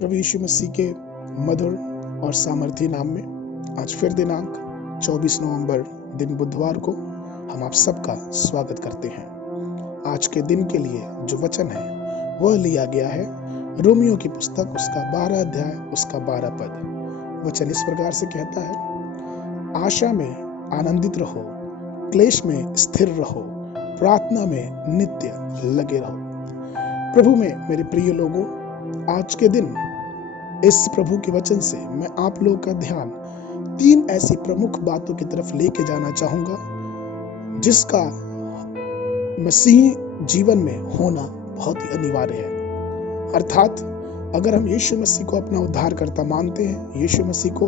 प्रभु यीशु मसीह के मधुर और सामर्थी नाम में आज फिर दिनांक 24 नवंबर दिन बुधवार को हम आप सबका स्वागत करते हैं। आज के दिन के लिए जो वचन है वह लिया गया है रोमियो की पुस्तक उसका 12 अध्याय उसका 12 पद। वचन इस प्रकार से कहता है, आशा में आनंदित रहो, क्लेश में स्थिर रहो, प्रार्थना में नित्य लगे रहो। प्रभु में मेरे प्रिय लोगों, आज के दिन इस प्रभु के वचन से मैं आप लोगों का ध्यान 3 ऐसी प्रमुख बातों की तरफ लेके जाना चाहूंगा जिसका मसीही जीवन में होना बहुत ही अनिवार्य है। अर्थात अगर हम यीशु मसीह को अपना उद्धारकर्ता मानते हैं, यीशु मसीह को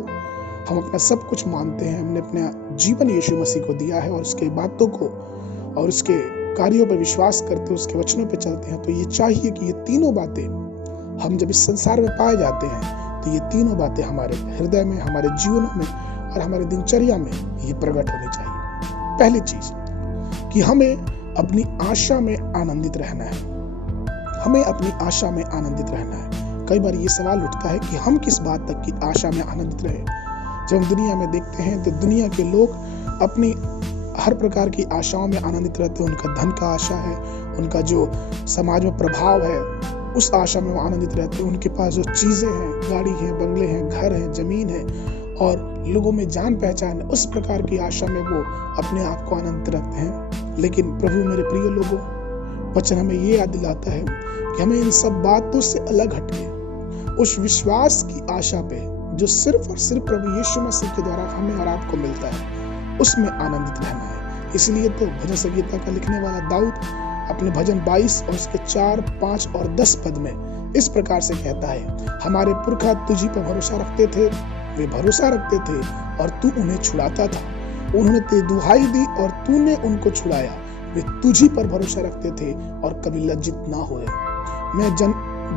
हम अपना सब कुछ मानते हैं, हमने अपना जीवन यीशु मसीह को दिया है और उसके बातों को और उसके कार्यों पर विश्वास करते, उसके वचनों पर चलते हैं, तो ये चाहिए कि ये तीनों बातें हम जब इस संसार में पाए जाते हैं तो ये तीनों बातें हमारे हृदय में, हमारे जीवनों में और हमारे दिनचर्या में ये प्रकट होनी चाहिए। पहली चीज कि हमें अपनी आशा में आनंदित रहना है। हमें अपनी आशा में आनंदित रहना है। कई बार ये सवाल उठता है कि हम किस बात तक की आशा में आनंदित रहे। जब हम दुनिया में देखते हैं तो दुनिया के लोग अपनी हर प्रकार की आशाओं में आनंदित रहते हैं। उनका धन का आशा है, उनका जो समाज में प्रभाव है उस आशा में वो आनंदित रहते हैं। उनके पास जो चीजें हैं, गाड़ी है, बंगले हैं, घर है, जमीन है और लोगों में जान पहचान है, उस प्रकार की आशा में वो अपने आप को आनंदित रखते हैं। लेकिन प्रभु मेरे प्रिय लोगों, वचन हमें ये याद दिलाता है कि हमें इन सब बातों से अलग हटके उस विश्वास की आशा पे जो सिर्फ और सिर्फ प्रभु यीशु मसीह के द्वारा हमें और आपको मिलता है, उसमें आनंदित रहना है। इसलिए तो भजन संगीता का लिखने वाला दाऊद अपने भजन 22 और उसके 4, 5 और 10 पद में इस प्रकार से कहता है, हमारे पुरखा तुझी पर भरोसा रखते थे, वे भरोसा रखते थे और तू उन्हें छुड़ाता था। उन्होंने तेरी दुहाई दी और तूने उनको छुड़ाया। वे तुझी पर भरोसा रखते थे और कभी लज्जित ना हुए। मैं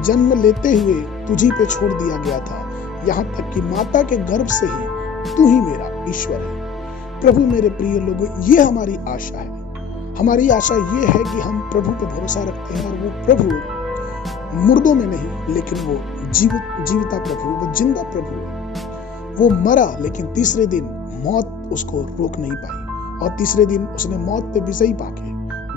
जन्म लेते हुए तुझी पे छोड़ दिया गया था, यहाँ तक कि माता के गर्भ से ही तू ही मेरा ईश्वर है। प्रभु मेरे प्रिय लोगों, ये हमारी आशा है। हमारी आशा ये है कि हम प्रभु पर भरोसा रखते हैं और वो प्रभु मुर्दों में नहीं, लेकिन वो जीविता प्रभु, वो जिंदा प्रभु है। वो मरा लेकिन तीसरे दिन मौत उसको रोक नहीं पाई और तीसरे दिन उसने मौत पे विजय पाके,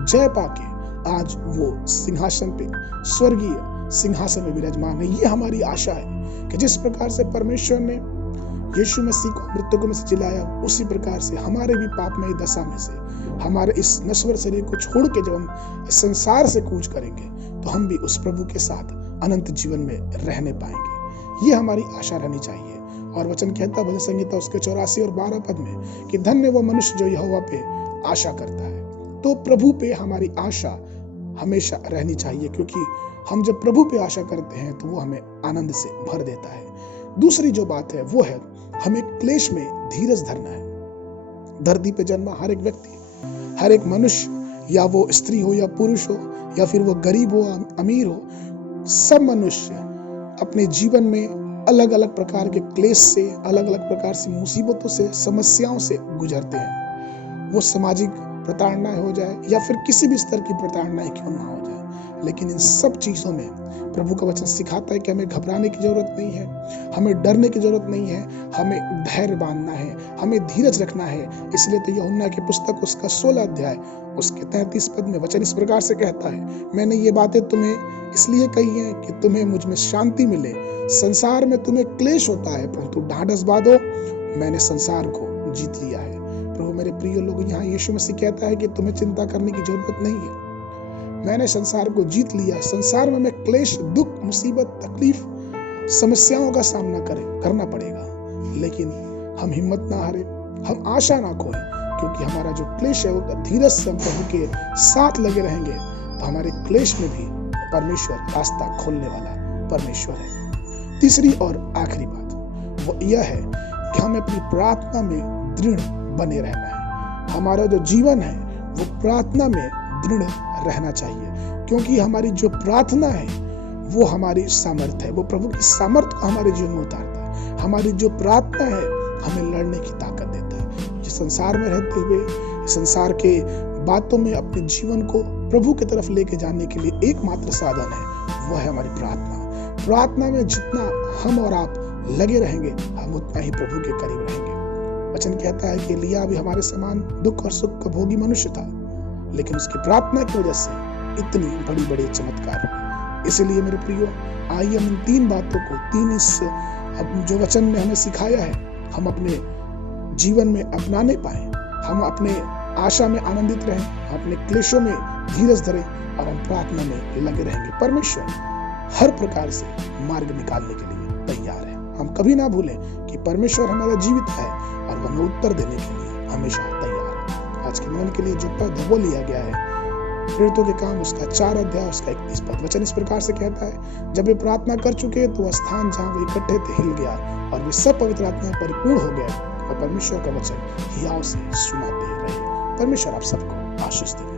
जय पाके आज वो सिंहासन पे, स्वर्गीय सिंहासन में विराजमान है। ये हमारी आशा है कि जिस प्रकार से परमेश्वर ने यीशु मसीह को मृतकों में से जिलाया, उसी प्रकार से हमारे भी पापमय दशा में से, हमारे इस नश्वर शरीर को छोड़ के जब हम इस संसार से कूच करेंगे तो हम भी उस प्रभु के साथ अनंत जीवन में रहने पाएंगे। ये हमारी आशा रहनी चाहिए। और वचन कहता भजन संगीता उसके 84 और 12 पद में कि धन्य वो मनुष्य जो यहोवा पे आशा करता है। तो प्रभु पे हमारी आशा हमेशा रहनी चाहिए, क्योंकि हम जब प्रभु पे आशा करते हैं तो वो हमें आनंद से भर देता है। दूसरी जो बात है वो है हमें क्लेश में धीरज धरना है। धरती पे जन्मा हर एक व्यक्ति, हर एक मनुष्य, या वो स्त्री हो या पुरुष हो या फिर वो गरीब हो अमीर हो, सब मनुष्य अपने जीवन में अलग अलग प्रकार के क्लेश से, अलग अलग प्रकार से मुसीबतों से, समस्याओं से गुजरते हैं। वो सामाजिक प्रताड़ना हो जाए या फिर किसी भी स्तर की प्रताड़ना क्यों ना हो जाए, लेकिन इन सब चीजों में प्रभु का वचन सिखाता है कि हमें घबराने की जरूरत नहीं है, हमें डरने की जरूरत नहीं है, हमें धैर्य बांधना है, हमें धीरज रखना है। इसलिए तो यूहन्ना की पुस्तक उसका 16 अध्याय उसके 33 पद में वचन इस प्रकार से कहता है, मैंने ये बातें तुम्हें इसलिए कही हैं कि तुम्हें मुझ में शांति मिले। संसार में तुम्हें क्लेश होता है, परंतु ढाढ़स बांधो, मैंने संसार को जीत लिया है। प्रभु मेरे प्रिय लोग, यहाँ यीशु मसीह कहता है कि तुम्हें चिंता करने की जरूरत नहीं है, मैंने संसार को जीत लिया है। संसार में हमें क्लेश, दुख, मुसीबत, तकलीफ, समस्याओं का सामना करना पड़ेगा, लेकिन हम हिम्मत ना हारे, हम आशा ना खोएं, क्योंकि हमारा जो क्लेश है वो धीरज से हम प्रभु के साथ लगे रहेंगे तो हमारे क्लेश में भी परमेश्वर रास्ता खोलने वाला परमेश्वर है। तीसरी और आखिरी बात वो यह है कि हमें अपनी प्रार्थना में दृढ़ बने रहना है। हमारा जो जीवन है वो प्रार्थना में दृढ़ रहना चाहिए, क्योंकि हमारी जो प्रार्थना है वो हमारी सामर्थ्य है, वो प्रभु की सामर्थ्य को हमारे जीवन में उतारता है। हमारी जो प्रार्थना है हमें लड़ने की ताकत देता है। ये संसार में रहते हुए संसार के बातों में अपने जीवन को प्रभु की तरफ लेके जाने के लिए एकमात्र साधन है, वो है हमारी प्रार्थना। प्रार्थना में जितना हम और आप लगे रहेंगे, हम उतना ही प्रभु के करीब रहेंगे। वचन कहता है कि एलिय्याह भी हमारे समान दुख और सुख का भोगी मनुष्य था, लेकिन उसकी प्रार्थना की वजह से इतनी बड़ी बड़ी चमत्कार हुए। इसलिए मेरे प्रियो, आइए हम इन 3 बातों को, 3 इस जो वचन ने हमें सिखाया है, हम अपने जीवन में अपनाने पाए। हम अपने आशा में आनंदित रहें, हम अपने क्लेशों में धीरज धरें और हम प्रार्थना में लगे रहेंगे। परमेश्वर हर प्रकार से मार्ग निकालने के लिए तैयार है। हम कभी ना भूलें कि परमेश्वर हमारा जीवित है और वह हमें उत्तर देने के लिए हमेशा तैयार है। आज के दिन के लिए जो पद वो लिया गया है, प्रेरितों के काम उसका 4 अध्याय उसका 31 पद, वचन इस प्रकार से कहता है, जब वे प्रार्थना कर चुके तो वह स्थान जहाँ वे इकट्ठे थे हिल गया और वे सब पवित्र आत्मा में परिपूर्ण हो गए और परमेश्वर का वचन हियाव से सुनाते रहे। परमेश्वर आप सबको आशीष दे।